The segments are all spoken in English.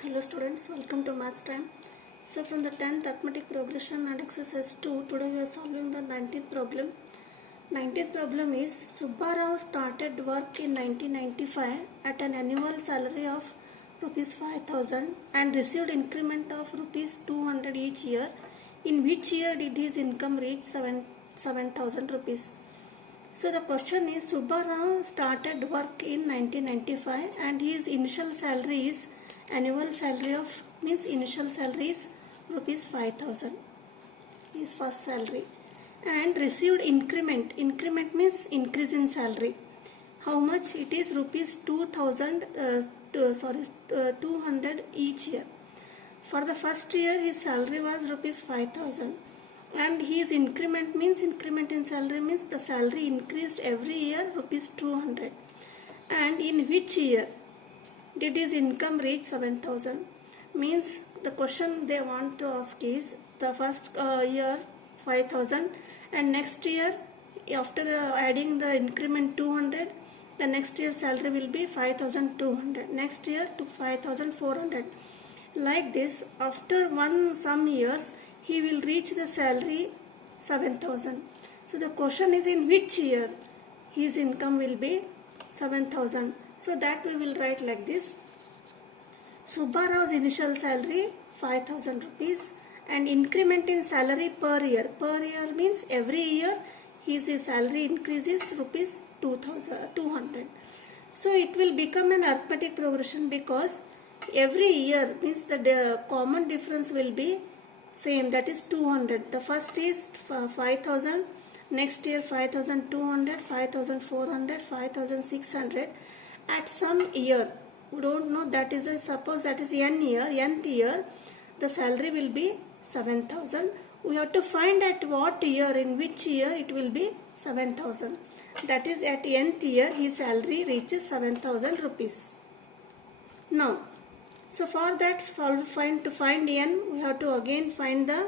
Hello students, welcome to Maths Time. So from the 10th Arithmetic Progression and Exercise 2, today we are solving the 19th problem. 19th problem is Subbarao started work in 1995 at an annual salary of rupees 5000 and received increment of rupees 200 each year. In which year did his income reach 7,000 rupees? So the question is Subbarao started work in 1995 and his initial salary is annual salary of means initial salary is rupees 5000, his first salary, and received increment. Increment means increase in salary. How much it is? Rupees 200 each year. For the first year his salary was rupees 5000 and his increment means increment in salary means the salary increased every year rupees 200. And in which year did his income reach 7,000? Means the question they want to ask is the first year 5,000 and next year after adding the increment 200, the next year salary will be 5,200, next year to 5,400. Like this, after some years he will reach the salary 7,000. So the question is in which year his income will be 7,000. So that we will write like this. Subbarao's initial salary 5,000 rupees and increment in salary per year. Per year means every year his salary increases rupees 200. So it will become an arithmetic progression because every year means the common difference will be same, that is 200. The first is 5,000, next year 5,200, 5,400, 5,600. At some year, we don't know, that is suppose that is nth year, the salary will be 7,000. We have to find at what year, in which year it will be 7,000. That is at nth year his salary reaches 7,000 rupees. Now, so for that to find n, we have to again find the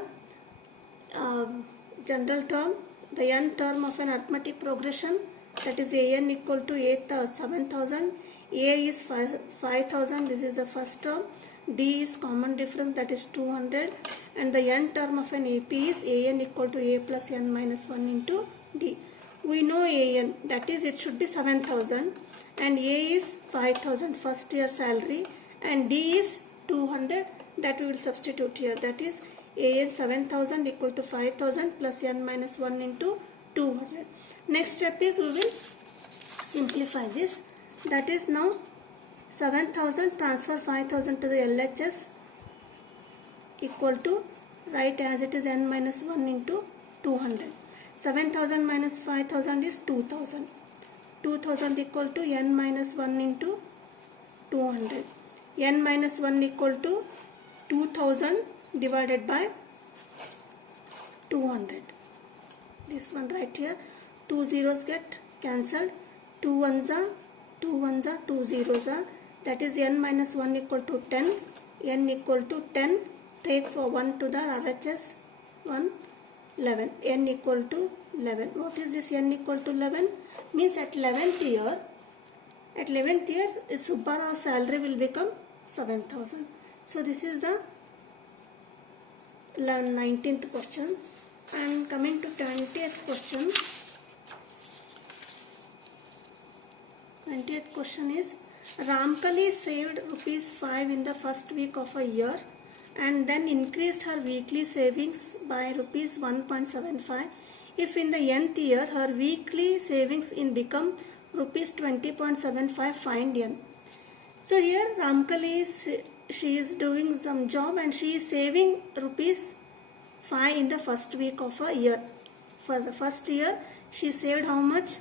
general term, the n term of an arithmetic progression, that is an equal to 7,000, a is 5,000, this is the first term, d is common difference, that is 200, and the n term of an ap is an equal to a plus n minus 1 into d. We know an, that is it should be 7,000, and a is 5,000 first year salary, and d is 200, that we will substitute here, that is an 7,000 equal to 5,000 plus n minus 1 into 200. Next step is we will simplify this, that is now 7,000 transfer 5,000 to the LHS equal to, write as it is n minus 1 into 200. 7,000 minus 5,000 is 2,000. 2,000 equal to n minus 1 into 200. N minus 1 equal to 2,000 divided by 200. This one right here, 2 zeros get cancelled, 2 ones are 2 zeros are, that is n minus 1 equal to 10, n equal to 10, take for 1 to the RHS 1, 11, n equal to 11. What is this n equal to 11? Means at 11th year, Subbarao's salary will become 7,000. So this is the 19th question. And coming to 20th question. 20th question is Ramkali saved rupees 5 in the first week of a year and then increased her weekly savings by rupees 1.75. If in the nth year her weekly savings become rupees 20.75, find n. So here Ramkali she is doing some job and she is saving rupees 5 in the first week of a year. For the first year she saved how much?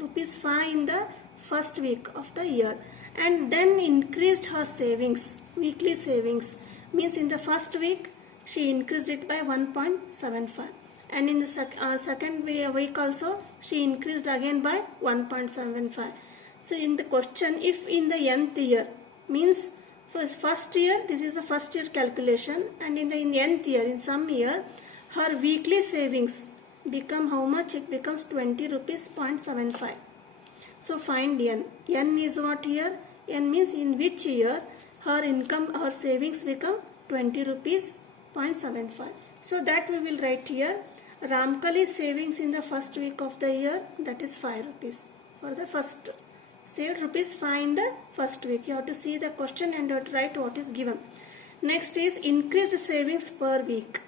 Rupees 5 in the first week of the year and then increased her savings, weekly savings. Means in the first week she increased it by 1.75 and in the second week also she increased again by 1.75. So in the question, if in the nth year, means for first year, this is the first year calculation, and in the nth year, in some year, her weekly savings become how much? It becomes 20 rupees 0.75. So find n. N is what here? N means in which year her income, her savings become 20 rupees 0.75. So that we will write here. Ramkali's savings in the first week of the year, that is 5 rupees. For the first, saved rupees 5 in the first week. You have to see the question and you have to write what is given. Next is increased savings per week.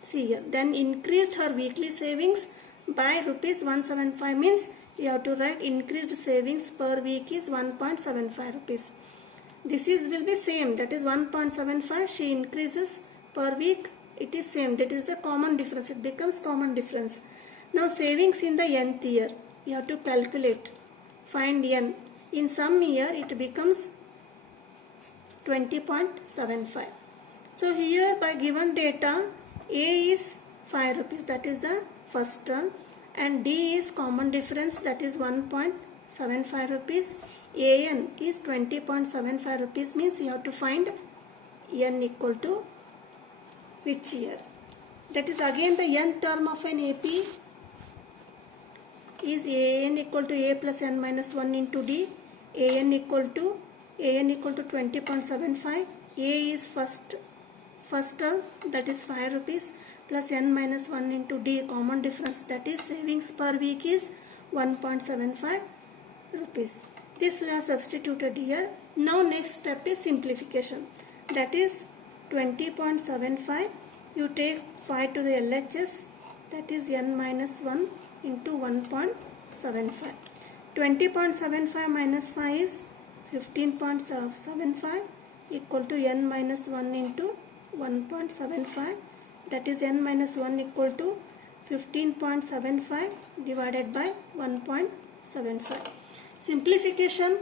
See here. Then increased her weekly savings by rupees 175 means you have to write increased savings per week is 1.75 rupees. This is will be same, that is 1.75. She increases per week, it is same, that is the common difference, it becomes common difference. Now savings in the nth year, you have to calculate, find n. In some year it becomes 20.75. So here by given data, A is 5 rupees, that is the first term, and D is common difference, that is 1.75 rupees. AN is 20.75 rupees, means you have to find n equal to which year. That is again the n term of an AP is AN equal to A plus n minus 1 into D. AN equal to 20.75. A is first term, that is 5 rupees plus n minus 1 into D, common difference, that is savings per week is 1.75 rupees. This we have substituted here. Now next step is simplification. That is 20.75. You take 5 to the LHS, that is n minus 1 into 1.75. 20.75 minus 5 is 15.75 equal to n minus 1 into 1.75. That is n minus 1 equal to 15.75 divided by 1.75. Simplification,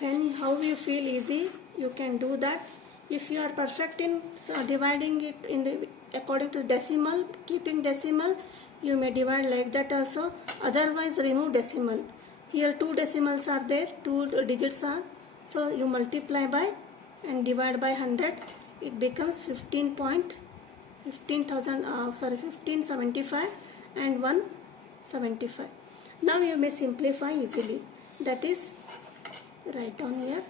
when how you feel easy, you can do that. If you are perfect in dividing it in the according to decimal, keeping decimal, you may divide like that also. Otherwise, remove decimal. Here 2 decimals are there, 2 digits are. So you multiply by and divide by 100. It becomes 1575 and 175. Now you may simplify easily. That is, write down here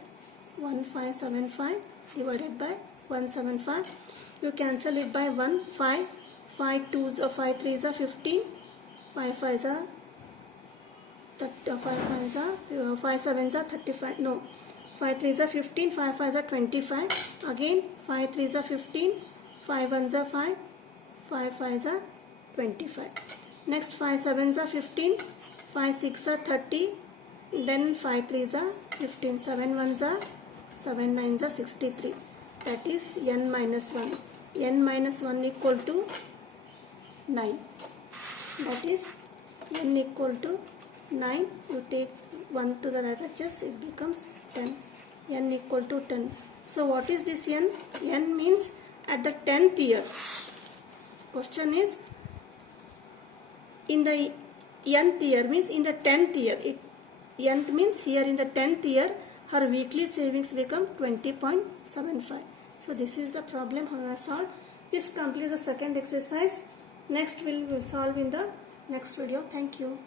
1575 divided by 175. You cancel it by 1, 5, 5 2s or 5 3s are 15, 5 5s are 5 7s are 35. No, 5 3s are 15, 5 5s are 25. Again 5 3s are 15, 5 1s are 5, 5 5s are 25. Next 5 7s are 15, 5 6 are 30. Then 5 3s are 15, 7 1s are 7 9s are 63. That is n minus 1. N minus 1 equal to 9. That is n equal to 9. You take 1 to the RHS, it becomes 10. N equal to 10. So what is this n? N means at the 10th year. Question is in the nth year, means in the 10th year. Nth means here in the 10th year her weekly savings become 20.75. So this is the problem how I solved. This completes the second exercise. Next we will solve in the next video. Thank you.